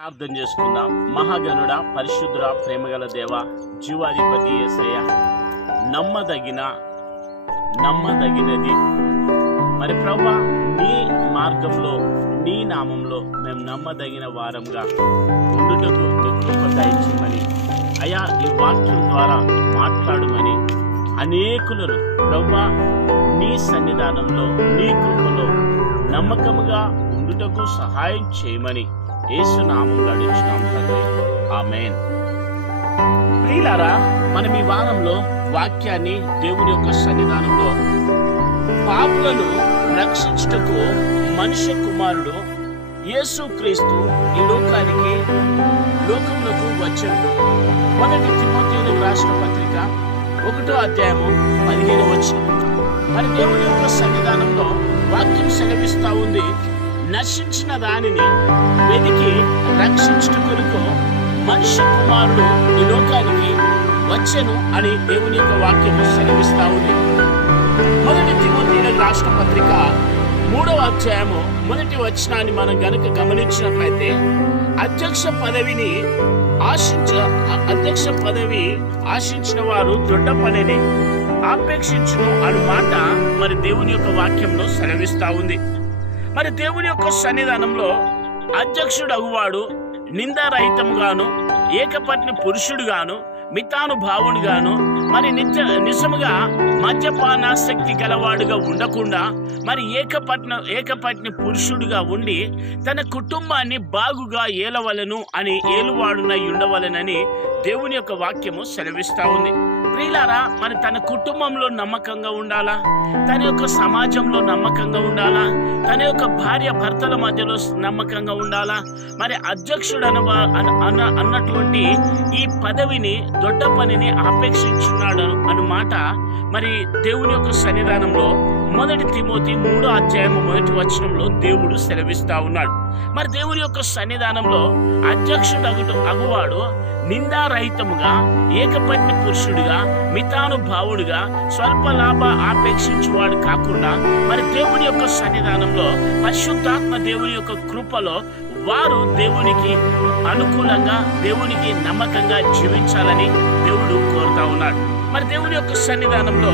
ప్రార్థన చేసుకుందాం. మహాగణుడ, పరిశుద్ధుడ, ప్రేమగల దేవ, జీవాధిపతి యేసయ్య, నమ్మదగినది మరి ప్రభువా, నీ మార్గంలో నీ నామంలో మేము నమ్మదగిన వారంగా ఉండుటకు కృప దయచేయమని, అయా ఈ వాక్యం ద్వారా మాట్లాడమని అనేకులను ప్రభువా నీ సన్నిధానంలో నీ కృపలో నమ్మకముగా ఉండుటకు సహాయం చేయమని యేసు నామములో అడుగుచున్నాము తండ్రి. ఆమేన్. ప్రియులారా, మనం ఈ వారంలో వాక్యాన్ని దేవుని యొక్క సన్నిధానంలో పాపులను రక్షించుటకు మనుష్య కుమారుడు యేసుక్రీస్తు ఈ లోకంలోకి వచ్చాడు. మొదటి తిమోథెయులకు రాసిన పత్రిక 1వ అధ్యాయము 15వ వచనం. మరి దేవుని యొక్క సన్నిధానంలో వాక్యం సెలవిస్తా ఉంది, నశించిన దానిని వెతికి రక్షించుట కొరకు మనుష్య కుమారుడు ఈ లోకానికి వచ్చెను అని దేవుని యొక్క వాక్యము సెలవిస్తా ఉంది. మొదటి తిమోథెయులకు రాసిన పత్రిక 3వ అధ్యాయము 1వ వచనాన్ని మనం గనుక గమనించినట్లయితే, అధ్యక్ష పదవి ఆశించిన వారు దొడ్డ పనిని ఆపేక్షించును అను మాట మరి దేవుని యొక్క వాక్యంలో సెలవిస్తా ఉంది. మరి దేవుని యొక్క సన్నిధానంలో అధ్యక్షుడు అగువాడు నిందారహితముగాను, ఏకపత్ని పురుషుడుగాను, మితానుభావుడుగాను, మరి నిజముగా మద్యపానాసక్తి గలవాడుగా ఉండకుండా మరి ఏకపత్ని పురుషుడుగా ఉండి తన కుటుంబాన్ని బాగుగా ఏలవలను అని ఏలువాడునై ఉండవలెనని దేవుని యొక్క వాక్యము సెలవిస్తా ఉంది. ప్రియులారా, మరి తన కుటుంబంలో నమ్మకంగా ఉండాలా, తన యొక్క సమాజంలో నమ్మకంగా ఉండాలా, తన యొక్క భార్య భర్తల మధ్యలో నమ్మకంగా ఉండాలా. మరి అధ్యక్షుడు అన్నటువంటి ఈ పదవిని, దొడ్డ పనిని ఆపేక్షించున్నాడు అన్నమాట మరి దేవుని యొక్క సన్నిధానంలో మొదటి తిమోతి 3వ అధ్యాయము 1వ వచనంలో దేవుడు సెలవిస్తా ఉన్నాడు. మరి దేవుని యొక్క సన్నిధానంలో అధ్యక్షుడు అగువాడు నిందారహితముగా, ఏకపత్ని పురుషుడిగా, మితానుభావుడిగా, స్వల్ప లాభ ఆపేక్షించువాడు కాకుండా మరి దేవుని యొక్క సన్నిధానంలో పరిశుద్ధాత్మ దేవుని యొక్క కృపలో వారు దేవునికి అనుకూలంగా, దేవునికి నమ్మకంగా జీవించాలని దేవుడు కోరుతా ఉన్నాడు. మరి దేవుని యొక్క సన్నిధానంలో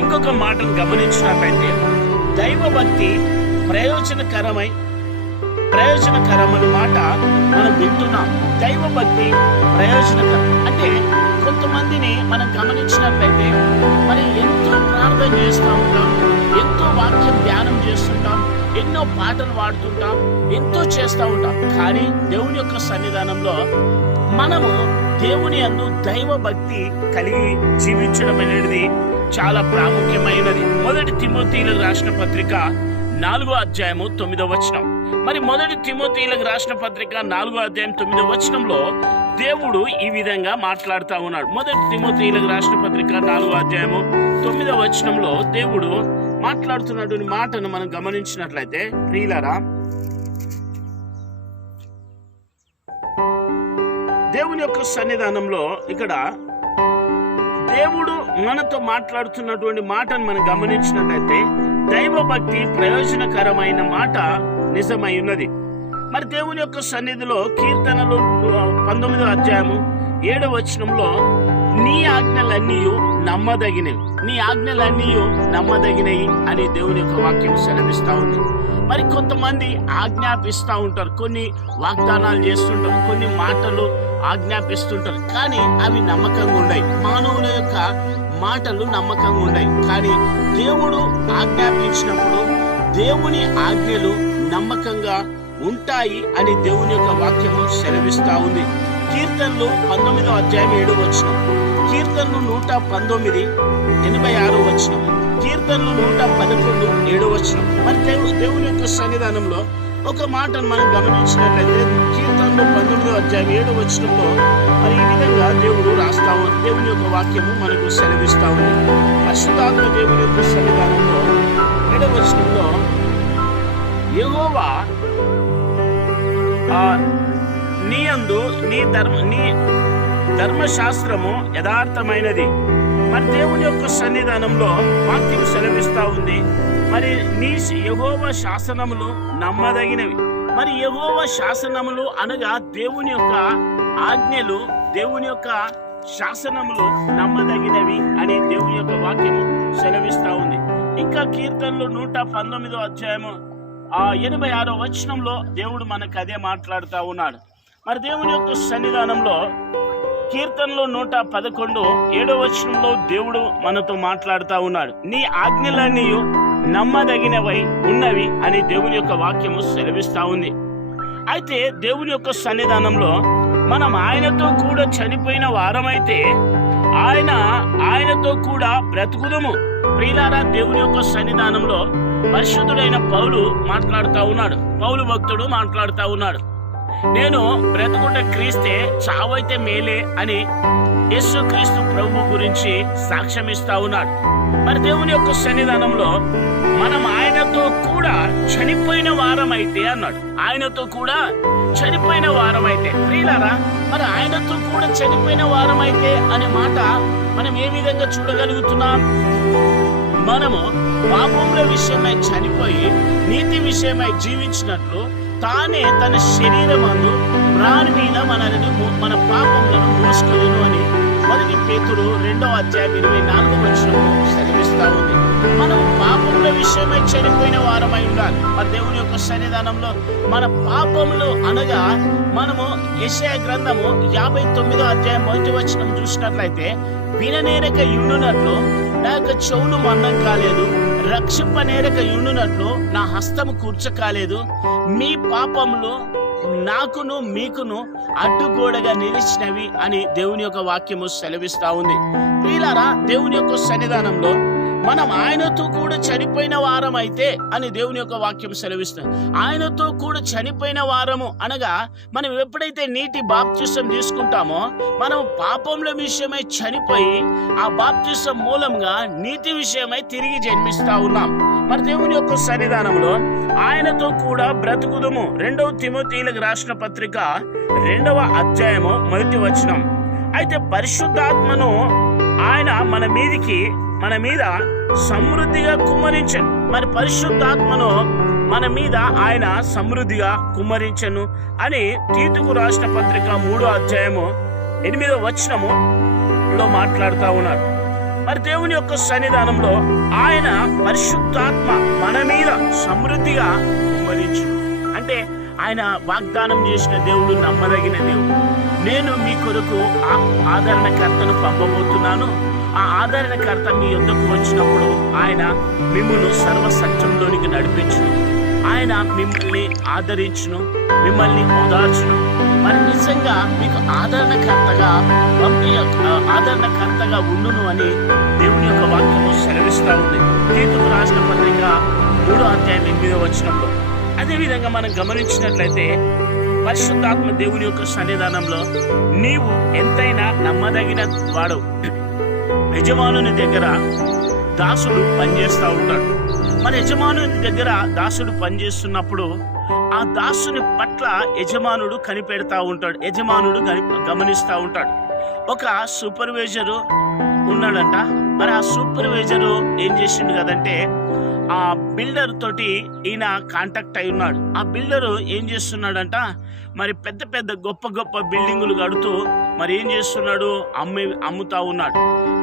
ఇంకొక మాటను గమనించినట్లయితే, దైవభక్తి ప్రయోజనకరమైన మాట మనం వింటున్నాం. దైవభక్తి ప్రయోజనకరం అంటే కొంతమందిని మనం గమనించినట్లయితే మరి ఎంతో ప్రార్థన చేస్తూ ఉంటాం, ఎంతో వాక్యం ధ్యానం చేస్తుంటాం, ఎన్నో పాటలు పాడుతుంటాం, ఎంతో చేస్తూ ఉంటాం. కానీ దేవుని యొక్క సన్నిధానంలో మనము దేవుని యందు దైవ భక్తి కలిగి జీవించడం అనేది చాలా ప్రాముఖ్యమైనది. మొదటి తిమోథెయులకు రాసిన పత్రిక 4వ అధ్యాయము 9వ వచనం. మరి మొదటి తిమోథెయులకు రాసిన పత్రిక 4వ అధ్యాయం 9వ వచనంలో దేవుడు ఈ విధంగా మాట్లాడుతూ ఉన్నాడు. మొదటి తిమోథెయులకు రాసిన పత్రిక 4వ అధ్యాయము 9వ వచనంలో దేవుడు మాట్లాడుతున్నటువంటి మాటను మనం గమనించినట్లయితే, ప్రియులారా, దేవుని యొక్క సన్నిధానంలో ఇక్కడ దేవుడు మనతో మాట్లాడుతున్నటువంటి మాటను మనం గమనించినట్లయితే దైవభక్తి ప్రయోజనకరమైన మాట నిజమై ఉన్నది. మరి దేవుని యొక్క సన్నిధిలో కీర్తనలు 19వ అధ్యాయము 7వ వచనంలో నీ ఆజ్ఞలన్నీ నమ్మదగినవి అని దేవుని యొక్క వాక్యం సెలవిస్తా ఉంది. మరి కొంతమంది ఆజ్ఞాపిస్తూ ఉంటారు, కొన్ని వాగ్దానాలు చేస్తుంటారు, కొన్ని మాటలు ఆజ్ఞాపిస్తుంటారు, కానీ అవి నమ్మకంగా ఉన్నాయి. మానవుల యొక్క మాటలు నమ్మకంగా ఉన్నాయి. కానీ దేవుడు ఆజ్ఞాపించినప్పుడు దేవుని ఆజ్ఞలు నమ్మకంగా ఉంటాయి అని దేవుని యొక్క వాక్యము సెలవిస్తా ఉంది. కీర్తనలు 19వ అధ్యాయం 7వ వచనం, కీర్తనలు 119 86వ వచనం, కీర్తనలు 111 7వ వచనం. మరి దేవుని యొక్క సన్నిధానంలో ఒక మాటను మనం గమనించినట్లయితే కీర్తనలు 19వ అధ్యాయం 7వ వచనంలో మరి ఈ విధంగా దేవుడు రాస్తా ఉంది. దేవుని యొక్క వాక్యము మనకు సెలవిస్తా ఉంది. పరిశుద్ధాత్మ దేవుని యొక్క సన్నిధానంలో 7వ వచనంలో, యెహోవా నీ యందు నీ ధర్మశాస్త్రము యథార్థమైనది. మరి దేవుని యొక్క సన్నిధానంలో వాక్యం సెలవిస్తా ఉంది. మరి నీ యెహోవా శాసనములు నమ్మదగినవి. మరి యెహోవా శాసనములు అనగా దేవుని యొక్క ఆజ్ఞలు, దేవుని యొక్క శాసనములు నమ్మదగినవి అని దేవుని యొక్క వాక్యము సెలవిస్తా ఉంది. ఇంకా కీర్తనలు 119 అధ్యాయము 86 వచనంలో దేవుడు మనకు అదే మాట్లాడుతూ ఉన్నాడు. మరి దేవుని యొక్క సన్నిధానంలో కీర్తనలు 111 7వ వచనంలో దేవుడు మనతో మాట్లాడుతూ ఉన్నాడు. నీ ఆజ్ఞలన్నీ నమ్మదగినవై ఉన్నవి అని దేవుని యొక్క వాక్యము సెలవిస్తా ఉంది. అయితే దేవుని యొక్క సన్నిధానంలో మనం ఆయనతో కూడా చనిపోయిన వారమైతే ఆయనతో కూడా బ్రతుకుదము. ప్రియులారా, దేవుని యొక్క సన్నిధానంలో పరిశుద్ధుడైన పౌలు మాట్లాడుతూ ఉన్నాడు. పౌలు భక్తుడు మాట్లాడుతూ ఉన్నాడు, నేను బ్రతుకుట క్రీస్తే, చావైతే మేలే అని యేసు క్రీస్తు ప్రభు గురించి సాక్ష్యం ఇస్తా ఉన్నాడు. మరి దేవుని యొక్క సన్నిధానంలో మనం ఆయనతో కూడా చనిపోయిన వారమైతే అన్నాడు. ఆయనతో కూడా చనిపోయిన వారమైతే. ప్రియులారా, మరి ఆయనతో కూడా చనిపోయిన వారమైతే అనే మాట మనం ఏ విధంగా చూడగలుగుతున్నాం? మనము పాపముల విషయమై చనిపోయి నీతి విషయమై జీవించినట్లు తానే తన శరీరమందు రాని మీద మన పాపములను మోసుకొనును అని 1 పేతురు 2వ అధ్యాయం 24వ వచనము సెలవిస్తా ఉంది. మనం పాపముల విషయమై చనిపోయిన వారమై ఉండాలి. మరి దేవుని యొక్క సన్నిధానంలో మన పాపములు అనగా మనము యెషయా గ్రంథము 59వ అధ్యాయం 1వ వచనం చూసినట్లయితే, విననేరక యుండునట్లు నా యొక్క చెవులు మందం కాలేదు, రక్షింపనేరక యుండునట్లు నా హస్తము కూర్చకాలేదు, మీ పాపములు నాకును మీకును అడ్డుగోడగా నిలిచినవి అని దేవుని యొక్క వాక్యము సెలవిస్తా ఉంది. ప్రియులారా, దేవుని యొక్క సన్నిధానంలో మనం ఆయనతో కూడా చనిపోయిన వారం అయితే అని దేవుని యొక్క వాక్యం సెలవిస్తుంది. ఆయనతో కూడా చనిపోయిన వారము అనగా మనం ఎప్పుడైతే నీటి బాప్తిసం తీసుకుంటామో మనం పాపముల విషయమై చనిపోయి ఆ బాప్తిసం మూలంగా నీతి విషయమై తిరిగి జన్మిస్తా ఉన్నాం. మరి దేవుని యొక్క సన్నిధానంలో ఆయనతో కూడా బ్రతుకుదుము. 2వ తిమోతీయులకు రాసిన పత్రిక 2వ అధ్యాయము 1వ వచనం. అయితే పరిశుద్ధాత్మను ఆయన మన మీద సమృద్ధిగా కుమ్మరించను. మరి పరిశుద్ధాత్మను మన మీద ఆయన సమృద్ధిగా కుమ్మరించను అని తీతుకు రాసిన పత్రిక 3వ అధ్యాయము 8వ వచనములో మాట్లాడుతూ ఉన్నాడు. మరి దేవుని యొక్క సన్నిధానంలో ఆయన పరిశుద్ధాత్మ మన మీద సమృద్ధిగా కుమ్మరించును. అంటే ఆయన వాగ్దానం చేసిన దేవుడు నమ్మదగిన దేవుడు. నేను మీ కొరకు ఆదరణకర్తను పంపబోతున్నాను. ఆ ఆదరణకర్త మీ యొద్దకు వచ్చినప్పుడు ఆయన మిమ్మును సర్వసత్యంలోనికి నడిపించును. ఆయన మిమ్మల్ని ఆదరించును, మిమ్మల్ని ఓదార్చును. మరి నిజంగా మీకు ఆదరణకర్తగా ఉండును అని దేవుని యొక్క వాక్యము సెలవిస్తా ఉంది. తీతుకు రాసిన పత్రిక 3వ అధ్యాయం 8వ వచనంలో. అదేవిధంగా మనం గమనించినట్లయితే పరిశుద్ధాత్మ దేవుని యొక్క సన్నిధానంలో నీవు ఎంతైనా నమ్మదగిన వాడు. యజమానుని దగ్గర దాసుడు పనిచేస్తూ ఉంటాడు. మరి యజమానుని దగ్గర దాసుడు పనిచేస్తున్నప్పుడు ఆ దాసుని పట్ల యజమానుడు కనిపెడతా ఉంటాడు, యజమానుడు గమనిస్తూ ఉంటాడు. ఒక సూపర్వైజరు ఉన్నాడంట. మరి ఆ సూపర్వైజరు ఏం చేసిండు కదంటే ఆ బిల్డర్ తోటి ఈయన కాంటాక్ట్ అయి ఉన్నాడు. ఆ బిల్డరు ఏం చేస్తున్నాడంట, మరి పెద్ద పెద్ద గొప్ప గొప్ప బిల్డింగులు కడుతూ మరి ఏం చేస్తున్నాడు, అమ్ముతా ఉన్నాడు.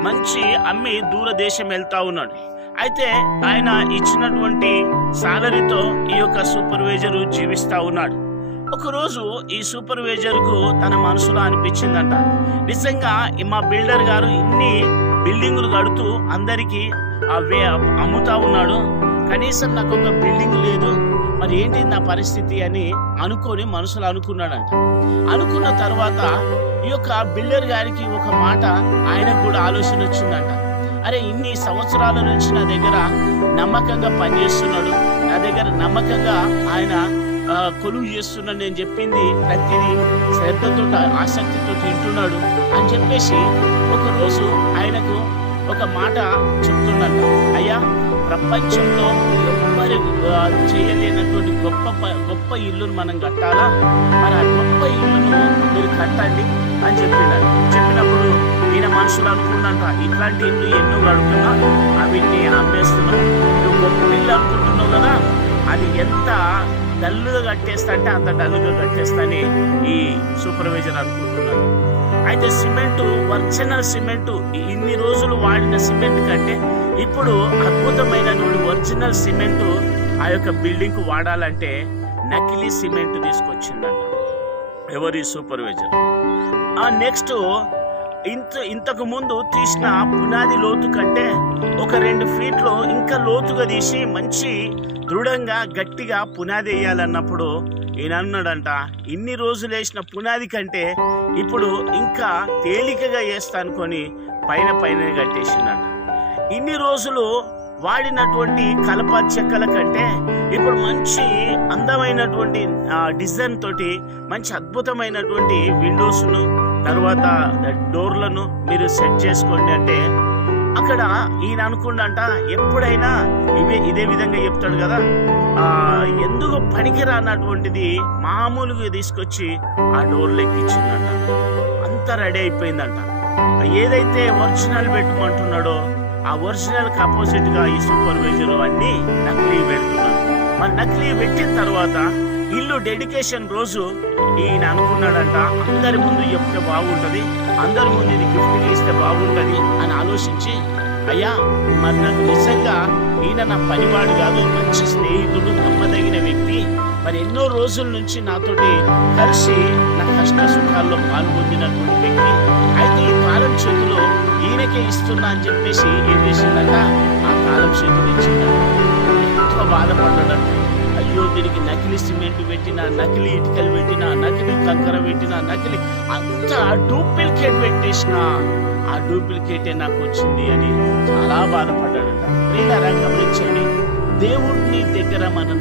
మంచి అమ్మి దూరదేశం వెళ్తా ఉన్నాడు. అయితే ఆయన ఇచ్చినటువంటి సాలరీతో ఈ యొక్క సూపర్వైజరు జీవిస్తా ఉన్నాడు. ఒకరోజు ఈ సూపర్వైజర్కు తన మనసులో అనిపించిందంట, నిజంగా మా బిల్డర్ గారు ఇన్ని బిల్డింగులు కడుతూ అందరికీ అవే అమ్ముతా ఉన్నాడు, కనీసం నాకు ఒక బిల్డింగ్ లేదు, మరి ఏంటి నా పరిస్థితి అని అనుకొని మనసులో అనుకున్నాడంట. అనుకున్న తర్వాత ఈ యొక్క బిల్డర్ గారికి ఒక మాట ఆయనకు కూడా ఆలోచన వచ్చిందంట. అరే, ఇన్ని సంవత్సరాల నుంచి నా దగ్గర నమ్మకంగా పనిచేస్తున్నాడు, నా దగ్గర నమ్మకంగా ఆయన కొలువు చేస్తున్నాడు, నేను చెప్పింది ప్రతిదీ శ్రద్ధతో ఆసక్తితో తింటున్నాడు అని చెప్పేసి ఒకరోజు ఆయనకు ఒక మాట చెప్తున్నాడు. అయ్యా, ప్రపంచంలో ఎవ్వరు చేయలేనటువంటి గొప్ప ఇల్లును మనం కట్టాలా, మరి ఆ గొప్ప ఇల్లును మీరు కట్టండి అని చెప్పినాడు. చెప్పినప్పుడు ఈయన మనుషులు అనుకున్నాక ఇట్లాంటి ఇల్లు ఎన్నో కడుతున్నా వీటిని అమ్మేస్తున్నావు, నువ్వు గొప్ప ఇల్లు అనుకుంటున్నావు కదా, అది ఎంత డల్లుగా కట్టేస్తా అంటే అంత డల్లుగా కట్టేస్తా అని ఈ సూపర్వైజర్ అనుకుంటున్నాడు. అయితే సిమెంటు, ఒరిజినల్ సిమెంటు, ఇన్ని రోజులు వాడిన సిమెంట్ కంటే ఇప్పుడు అద్భుతమైనటువంటి ఒరిజినల్ సిమెంటు ఆ యొక్క బిల్డింగ్కు వాడాలంటే నకిలీ సిమెంట్ తీసుకొచ్చిందంట ఎవరి సూపర్వైజర్. నెక్స్ట్ ఇంతకు ముందు తీసిన పునాది లోతు కంటే ఒక 2 ఫీట్లు ఇంకా లోతుగా తీసి మంచి దృఢంగా గట్టిగా పునాది వేయాలన్నప్పుడు ఈయన అన్నాడంట, ఇన్ని రోజులు వేసిన పునాది కంటే ఇప్పుడు ఇంకా తేలికగా వేస్తా అనుకొని పైన కట్టేసిందంట. ఇన్ని రోజులు వాడినటువంటి కలప చెక్కల కంటే ఇప్పుడు మంచి అందమైనటువంటి డిజైన్ తోటి మంచి అద్భుతమైనటువంటి విండోస్ను తర్వాత డోర్లను మీరు సెట్ చేసుకోండి అంటే అక్కడ ఈయన అనుకుండంట, ఎప్పుడైనా ఇదే విధంగా చెప్తాడు కదా, ఎందుకు పనికిరానటువంటిది మామూలుగా తీసుకొచ్చి ఆ డోర్లు ఎక్కించిందంట. అంతా రెడీ అయిపోయిందంట. ఏదైతే ఒరిజినల్ పెట్టమంటున్నాడో ఆ ఒరిజినల్కి అపోజిట్గా ఈ సూపర్వైజర్ అన్ని నకిలీ పెడుతున్నాడు. మరి నకిలీ పెట్టిన తర్వాత ఇల్లు డెడికేషన్ రోజు ఈయన అనుకున్నాడంట, అందరి ముందు చెప్తే బాగుంటుంది, అందరి ముందు ఇది గిఫ్ట్గా ఇస్తే బాగుంటుంది అని ఆలోచించి, అయ్యా మరి నాకు నిజంగా ఈయన నా పనివాడు కాదు, మంచి స్నేహితుడు, నమ్మదగిన వ్యక్తి, మరి ఎన్నో రోజుల నుంచి నాతోటి కలిసి నా కష్ట సుఖాల్లో పాల్పొందినటువంటి వ్యక్తి, అయితే ఈ తాళం చేతిలో ఈయనకే ఇస్తున్నా అని చెప్పేసి ఏం చేసిందంట, ఆ తాళం చేతులు ఇచ్చిందంట. ఎంతో బాధపడ్డాడంట. అయ్యో దీనికి నకిలీ సిమెంట్ పెట్టినా, నకిలీ ఇటుకలు పెట్టినా, నకిలీ కంకర పెట్టినా, నకిలీ అంతా డూప్లికేట్ పెట్టేసిన ఆ డూప్లికేటే నాకు వచ్చింది అని చాలా బాధపడ్డాడంట. ప్రియులారా గమనించండి, దేవుడిని దగ్గర మనం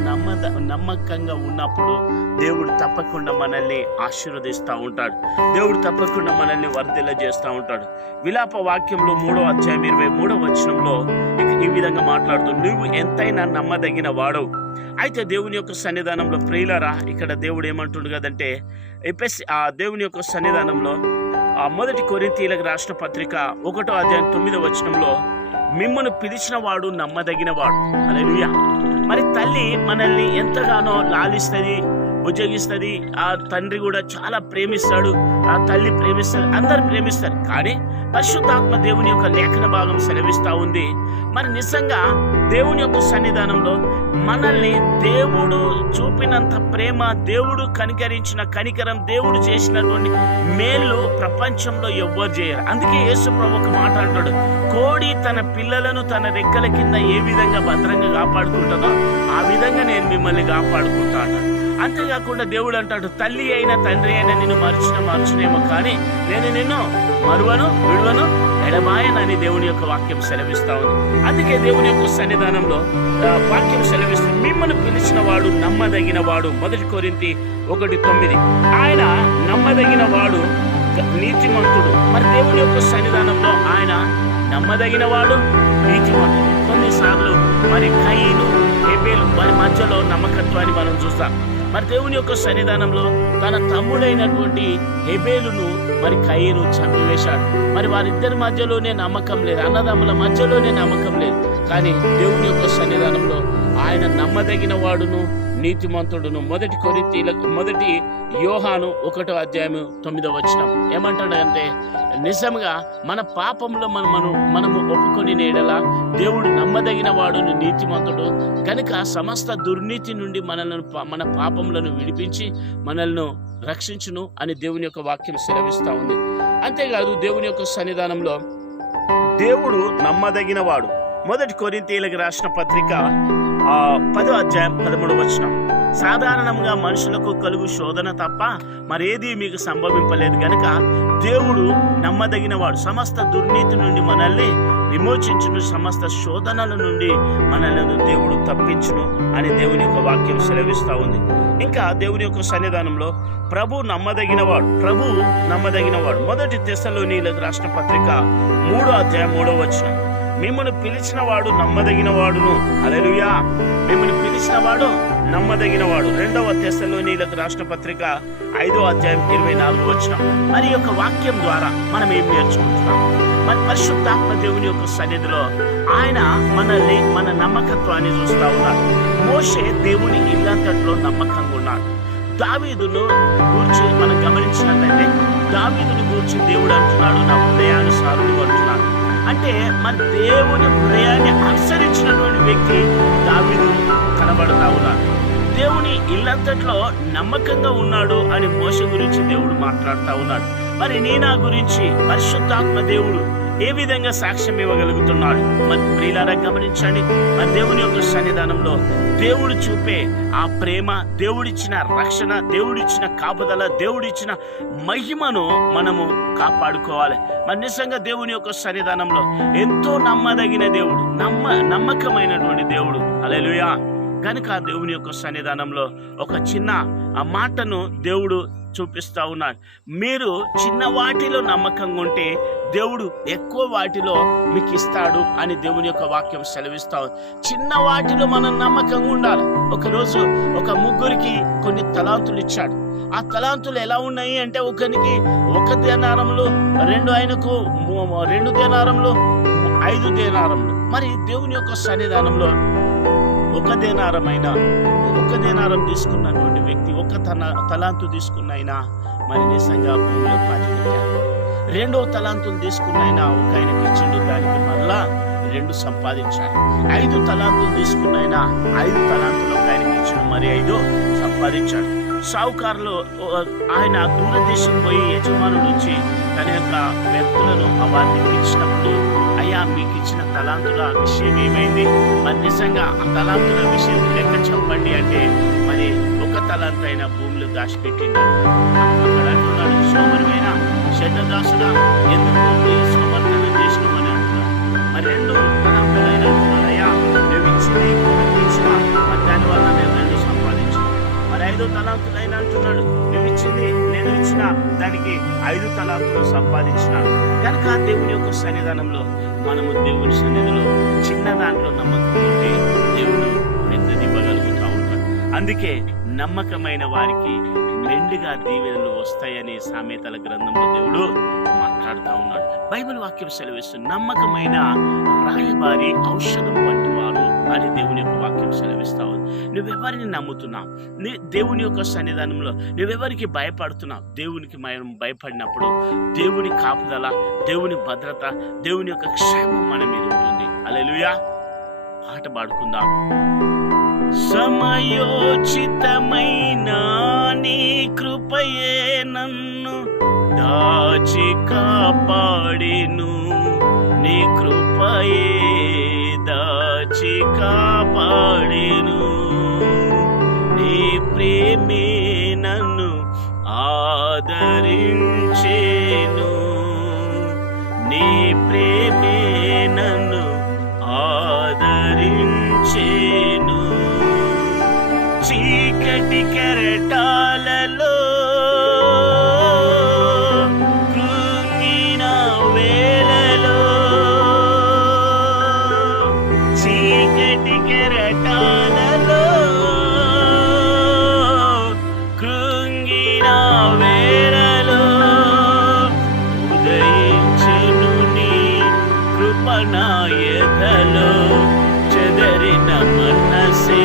నమ్మకంగా ఉన్నప్పుడు దేవుడు తప్పకుండా మనల్ని ఆశీర్వదిస్తూ ఉంటాడు. దేవుడు తప్పకుండా మనల్ని వర్ధిల్ల చేస్తూ ఉంటాడు. విలాప వాక్యంలో 3వ అధ్యాయం 23వ వచనంలో ఈ విధంగా మాట్లాడుతూ, నువ్వు ఎంతైనా నమ్మదగిన వాడవు. అయితే దేవుని యొక్క సన్నిధానంలో ప్రియులారా ఇక్కడ దేవుడు ఏమంటుండు కదంటే, దేవుని యొక్క సన్నిధానంలో 1 కొరింథీయులకు రాసిన పత్రిక 1వ అధ్యాయం 9వ వచనంలో, మిమ్మల్ని పిలిచిన వాడు నమ్మదగిన వాడు. హల్లెలూయా. మరి తల్లి మనల్ని ఎంతగానో లాలిస్తుంది, భుజగిస్తుంది. ఆ తండ్రి కూడా చాలా ప్రేమిస్తాడు, ఆ తల్లి ప్రేమిస్తారు, అందరు ప్రేమిస్తారు. కానీ పరిశుద్ధాత్మ దేవుని యొక్క లేఖన భాగం సెలవిస్తూ ఉంది, మరి నిజంగా దేవుని యొక్క సన్నిధానంలో మనల్ని దేవుడు చూపినంత ప్రేమ, దేవుడు కనికరించిన కనికరం, దేవుడు చేసినటువంటి మేలు ప్రపంచంలో ఎవ్వరు చేయరు. అందుకే యేసు ప్రభు ఒక మాట అంటాడు, కోడి తన పిల్లలను తన రెక్కల కింద ఏ విధంగా భద్రంగా కాపాడుకుంటుందో ఆ విధంగా నేను మిమ్మల్ని కాపాడుకుంటా అంటాడు. అంతేకాకుండా దేవుడు అంటాడు, తల్లి అయిన తండ్రి అయినా నిన్ను మరచునేమో కానీ నేను నిన్ను మరువను, విడువను, ఎడబాయనని దేవుని యొక్క వాక్యం సెలవిస్తా ఉంది. అందుకే దేవుని యొక్క సన్నిధానంలో వాక్యం సెలవిస్తుంది, మిమ్మల్ని పిలిచిన వాడు నమ్మదగిన వాడు. 1 కొరింథీ 1:9. ఆయన నమ్మదగిన వాడు, నీతిమంతుడు. మరి దేవుని యొక్క సన్నిధానంలో ఆయన నమ్మదగిన వాడు, నీతిమంతుడు. కొన్నిసార్లు మరి కయీను, హేబేలు వారి మధ్యలో నమ్మకత్వాన్ని మనం చూస్తాం. మరి దేవుని యొక్క సన్నిధానంలో తన తమ్ముడైనటువంటి హేబేలును మరి కయీను చంపివేశాడు. మరి వారిద్దరి మధ్యలోనే నమ్మకం లేదు, అన్నదమ్ముల మధ్యలోనే నమ్మకం లేదు. కానీ దేవుని యొక్క సన్నిధానంలో ఆయన నమ్మదగిన వాడును, నీతిమంతుడును. 1 యోహాను 1వ అధ్యాయం 9వ వచనం ఏమంటాడంటే, నిజంగా మన పాపంలో మనము ఒప్పుకొని నేడలా దేవుడు నమ్మదగిన వాడును, నీతిమంతుడు కనుక సమస్త దుర్నీతి నుండి మన పాపములను విడిపించి మనల్ని రక్షించును అని దేవుని యొక్క వాక్యం సెలవిస్తూ ఉంది. అంతేకాదు దేవుని యొక్క సన్నిధానంలో దేవుడు నమ్మదగిన వాడు. 1 కొరింథీయులకు రాసిన పత్రిక 10వ అధ్యాయం 13వ వచనం, సాధారణంగా మనుషులకు కలుగు శోధన తప్ప మరేది మీకు సంభవింపలేదు గనుక దేవుడు నమ్మదగిన వాడు, సమస్త దుర్నీతి నుండి మనల్ని విమోచించును, సమస్త శోధనల నుండి మనల్ని దేవుడు తప్పించును అని దేవుని యొక్క వాక్యం సెలవిస్తూ ఉంది. ఇంకా దేవుని యొక్క సన్నిధానంలో ప్రభు నమ్మదగినవాడు. 1 తెస్సలోనీయులకు రాసిన పత్రిక 3వ అధ్యాయం 3వ వచనం, మిమ్మల్ని పిలిచిన వాడు నమ్మదగిన వాడును. హల్లెలూయా. మిమ్మల్ని పిలిచిన వాడు నమ్మదగిన వాడు. 2వ తెస్సలోనీయులకు రాసిన పత్రిక 5వ అధ్యాయం 24వ వచనం. మరి యొక్క వాక్యం ద్వారా మనం ఏం నేర్చుకుంటున్నాం? మరి పరిశుద్ధాత్మ దేవుని యొక్క సన్నిధిలో ఆయన మన నమ్మకత్వాన్ని చూస్తా ఉన్నాడు. మోషే దేవుని ఇల్లంతట్లో నమ్మకంగా ఉన్నాడు. దావీదును గూర్చి మనం గమనించినట్లయితే దావీదుని గూర్చి దేవుడు అంటున్నాడు, నా హృదయానుసారుడు అంటున్నాడు. అంటే మరి దేవుని హృదయాన్ని అనుసరించినటువంటి వ్యక్తి దావీదు కనబడతా ఉన్నాడు. దేవుని ఇల్లంతట్లో నమ్మకంగా ఉన్నాడు అని మోషే గురించి దేవుడు మాట్లాడుతూ ఉన్నాడు. మరి నా గురించి పరిశుద్ధాత్మ దేవుడు ఏ విధంగా సాక్ష్యం ఇవ్వగలుగుతున్నాడు? మరి ప్రియులారా గమనించండి. మరి దేవుని యొక్క సన్నిధానంలో దేవుడు చూపే ఆ ప్రేమ, దేవుడిచ్చిన రక్షణ, దేవుడిచ్చిన కాపుదల, దేవుడిచ్చిన మహిమను మనము కాపాడుకోవాలి. మరి నిజంగా దేవుని యొక్క సన్నిధానంలో ఎంతో నమ్మదగిన దేవుడు, నమ్మకమైనటువంటి దేవుడు. హల్లెలూయా. కనుక దేవుని యొక్క సన్నిధానంలో ఒక చిన్న ఆ మాటను దేవుడు చూపిస్తా ఉన్నాడు. మీరు చిన్న వాటిలో నమ్మకంగా ఉంటే దేవుడు ఎక్కువ వాటిలో మీకు ఇస్తాడు అని దేవుని యొక్క వాక్యం సెలవిస్తా ఉంది. చిన్న వాటిలో మనం నమ్మకంగా ఉండాలి. ఒకరోజు ఒక ముగ్గురికి కొన్ని తలాంతులు ఇచ్చాడు. ఆ తలాంతులు ఎలా ఉన్నాయి అంటే, ఒకరికి 1 దేనారములు, ఆయనకు 2 దేనారములు, 5 దేనారములు. మరి దేవుని యొక్క సన్నిధానంలో 1 దేనారం తీసుకున్నటువంటి వ్యక్తి 1 తలాంతు తీసుకున్నైనా మరి నిజంగా భూమిలో పాతిపెట్టాడు. 2వ తలాంతులు తీసుకున్నైనా ఒక ఆయనకి ఇచ్చిండు, దానికి మరలా 2 సంపాదించాడు. 5 తలాంతులు తీసుకున్నైనా 5 తలాంతులు ఒక ఆయనకి ఇచ్చిండు, మరి 5 సంపాదించాడు. సావుకారులు ఆయన దూరదేశం పోయి యజమానుడు నుంచి తన యొక్క వ్యక్తులను వారిని పిలిచినప్పుడు, అయ్యా మీకు ఇచ్చిన తలాంతుల విషయం ఏమైంది? మరి నిజంగా ఆ తలాంతుల విషయం లెక్క చెప్పండి అంటే, మరి 1 తలాంతు అయినా భూమిలో దాచిపెట్టిండు. అక్కడ అంటున్నాడు, సోమరివైన శతదాసుడా, ఎందుకు ఈ సోమర్తనం చేసినామని అంటున్నాడు. మరి 2 తలాంతులైనా అంటున్నాడు, అయ్యా నువ్వు ఇచ్చిన దానివల్ల నేను 2 సంపాదించాను. మరి 5 తలాంతులైనా అంటున్నాడు, నేను ఇచ్చిన దానికి 5 తలాంతులు సంపాదించినాడు. కనుక దేవుని యొక్క సన్నిధానంలో మనము దేవుని సన్నిధిలో చిన్న దాంట్లో నమ్మకం ఉంటే దేవుడు పెద్దది ఇవ్వగలుగుతూ ఉంటాడు. అందుకే నమ్మకమైన వారికి మెండుగా దీవెనలు వస్తాయని సామెతల గ్రంథంలో దేవుడు మాట్లాడుతూ ఉన్నాడు. బైబిల్ వాక్యం సెలవిస్తుంది, నమ్మకమైన రాయబారి ఔషధం వంటి వాడు అని దేవుని యొక్క వాక్యం సెలవిస్తా ఉంది. నువ్వెవరిని నమ్ముతున్నావు? దేవుని యొక్క సన్నిధానంలో నువ్వెవరికి భయపడుతున్నావు? దేవునికి మనం భయపడినప్పుడు దేవుని కాపుదల, దేవుని భద్రత, దేవుని యొక్క క్షేమం మన మీద ఉంటుంది. హల్లెలూయా. పాట పాడుకుందాం. సమయోచితమైన నీ కృపయే నన్ను దాచి కాపాడెను, నీ కృపయే దాచి కాపాడెను, నీ ప్రేమే నన్ను ఆదరించెను, నీ ప్రేమే నన్ను ఆదరించెను. చీకటి కెరటాలలో కృంగిన వేళలో, చీకటి కెరటాలలో కృంగిన వేళలో ఉదయించెను నీ కృప నా ఎదలో, చెదరిన మనసే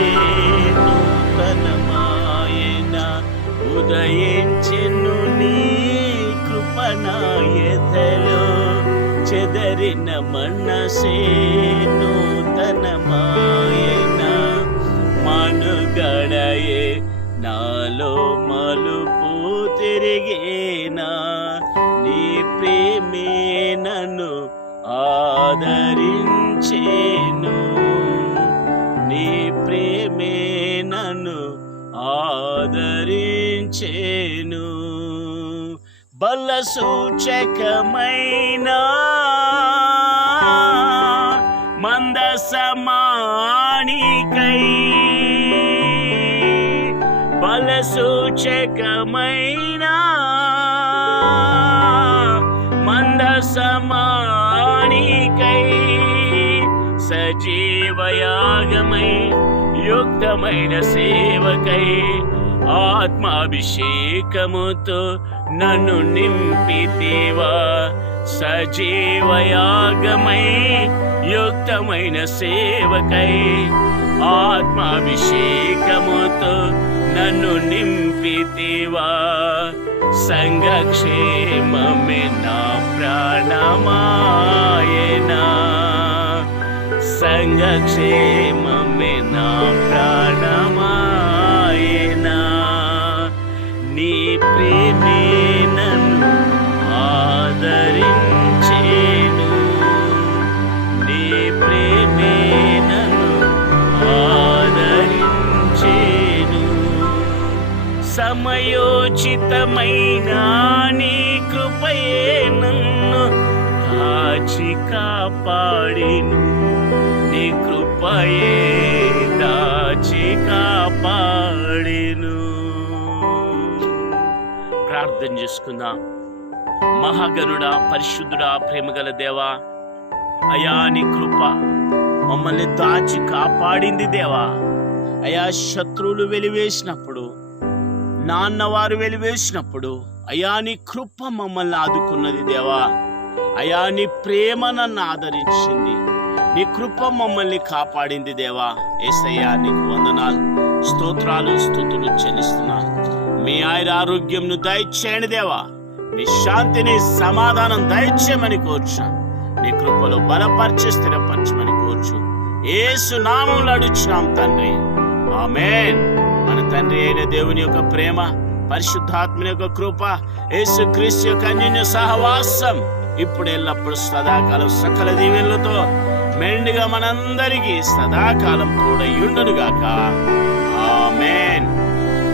నూతనమాయెన, ఉదయించెను నీ కృప నా ఎదలో, చెదరిన మనసే నూతనమాయెన, మనుగడయే నాలో మలుపు తిరిగేనా, నీ ప్రేమే నన్ను ఆదరించెను, నీ ప్రేమే నన్ను ఆదరించెను. బల సూచకమైన మందసమానికై, బల సూచకమైన మందసమానికై, సజీవయాగమై యుక్త యుక్తమైన సేవకై ఆత్మాభిషేకముతో నన్ను నింపితివా. సజీవయాగమై యుక్తమైన సేవకై ఆత్మాభిషేకముతో నన్ను నింపితివా. సంఘక్షేమమే నా ప్రాణమాయనా, సంఘక్షేమమే నా ప్రాణమాయనా. నీ ప్రేమే నన్ను ఆదరించేను, నీ ప్రేమే నన్ను ఆదరించేను. సమయోచితమైన నీ కృపయే నన్ను కాచి కాపాడిను, నీ కృపయే దాచి కాపాడిను. ప్రార్థన చేసుకుందాం. మహాగణుడా, పరిశుద్ధుడా, ప్రేమగల దేవా, అయా నీ కృప మమ్మల్ని దాచి కాపాడింది దేవా. అయా శత్రువులు వెలివేసినప్పుడు, నాన్నవారు వెలివేసినప్పుడు అయా నీ కృప మమ్మల్ని ఆదుకున్నది దేవా. అయా నీ ప్రేమ నన్ను ఆదరించింది, నీ కృప మమ్మల్ని కాపాడింది దేవా. యేసయ్యా నీకు వందనాలు, స్తోత్రాలు, స్తుతులు చెల్లిస్తున్నాను. మీ ఆరోగ్యంను దయచేయండి దేవా, మీ శాంతిని సమాధానం దయచేయమని కోర్చు, నీ కృపలో బలపరిచి స్థిరపరచమని కోర్చు. యేసు నామములో అడుగుచున్నాం తండ్రి, ఆమేన్. మన తండ్రి అయిన దేవుని యొక్క ప్రేమ, పరిశుద్ధాత్మ యొక్క కృప, యేసు క్రీస్తు యొక్క అన్యోన్య సహవాసం ఇప్పుడు ఎల్లప్పుడు సదాకాలం సకల దీవెనలతో మెండుగా మనందరికీ సదాకాలం తోడై ఉండునుగాక. ఆమేన్.